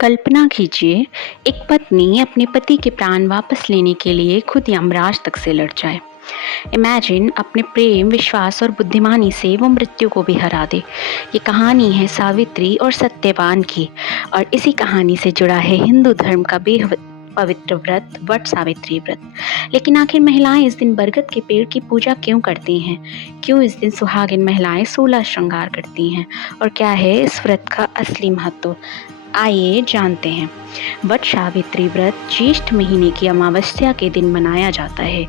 कल्पना कीजिए, एक पत्नी अपने पति के प्राण वापस लेने के लिए खुद यमराज तक से लड़ जाए। इमेजिन अपने प्रेम, विश्वास और बुद्धिमानी से वो मृत्यु को भी हरा दे। ये कहानी है सावित्री और सत्यवान की, और इसी कहानी से जुड़ा है हिंदू धर्म का बेहद पवित्र व्रत, वट सावित्री व्रत। लेकिन आखिर महिलाएं इस दिन बरगद के पेड़ की पूजा क्यों करती हैं? क्यों इस दिन सुहागिन महिलाएं 16 श्रृंगार करती हैं? और क्या है इस व्रत का असली महत्व? आइए जानते हैं। वट सावित्री व्रत ज्येष्ठ महीने की अमावस्या के दिन मनाया जाता है।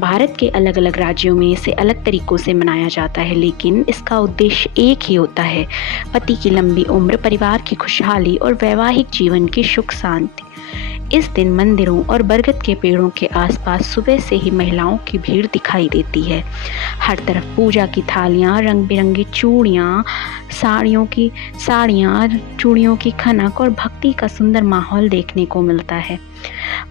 भारत के अलग अलग राज्यों में इसे अलग तरीकों से मनाया जाता है, लेकिन इसका उद्देश्य एक ही होता है: पति की लंबी उम्र, परिवार की खुशहाली और वैवाहिक जीवन की सुख शांति। इस दिन मंदिरों और बरगद के पेड़ों के आसपास सुबह से ही महिलाओं की भीड़ दिखाई देती है। हर तरफ पूजा की थालियां, रंग बिरंगी चूड़ियाँ, साड़ियाँ, चूड़ियों की खनक और भक्ति का सुंदर माहौल देखने को मिलता है।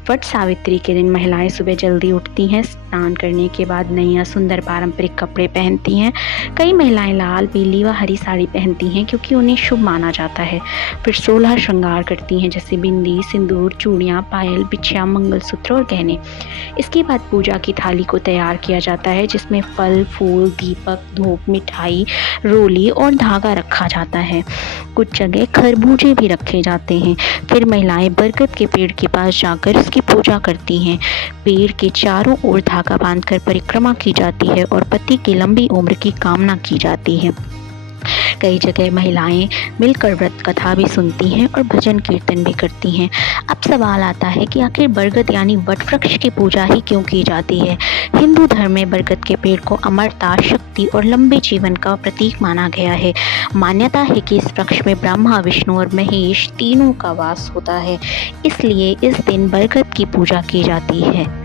वट सावित्री के दिन महिलाएं सुबह जल्दी उठती हैं, स्नान करने के बाद नए या सुंदर पारंपरिक कपड़े पहनती हैं। कई महिलाएं लाल, पीली व हरी साड़ी पहनती हैं क्योंकि उन्हें शुभ माना जाता है। फिर 16 श्रृंगार करती हैं, जैसे बिंदी, सिंदूर, चूड़ियाँ, पायल, बिछिया, मंगलसूत्र और गहने। इसके बाद पूजा की थाली को तैयार किया जाता है, जिसमें फल, फूल, दीपक, धूप, मिठाई, रोली और धागा रखा जाता है। कुछ जगह खरबूजे भी रखे जाते हैं। फिर महिलाएं बरगद के पेड़ के पास जाकर इसकी पूजा करती हैं। पेड़ के चारों ओर धागा बांधकर परिक्रमा की जाती है और पति की लंबी उम्र की कामना की जाती है। कई जगह महिलाएं मिलकर व्रत कथा भी सुनती हैं और भजन कीर्तन भी करती हैं। अब सवाल आता है कि आखिर बरगद यानी वट वृक्ष की पूजा ही क्यों की जाती है? हिंदू धर्म में बरगद के पेड़ को अमरता, शक्ति और लंबे जीवन का प्रतीक माना गया है। मान्यता है कि इस वृक्ष में ब्रह्मा, विष्णु और महेश तीनों का वास होता है, इसलिए इस दिन बरगद की पूजा की जाती है।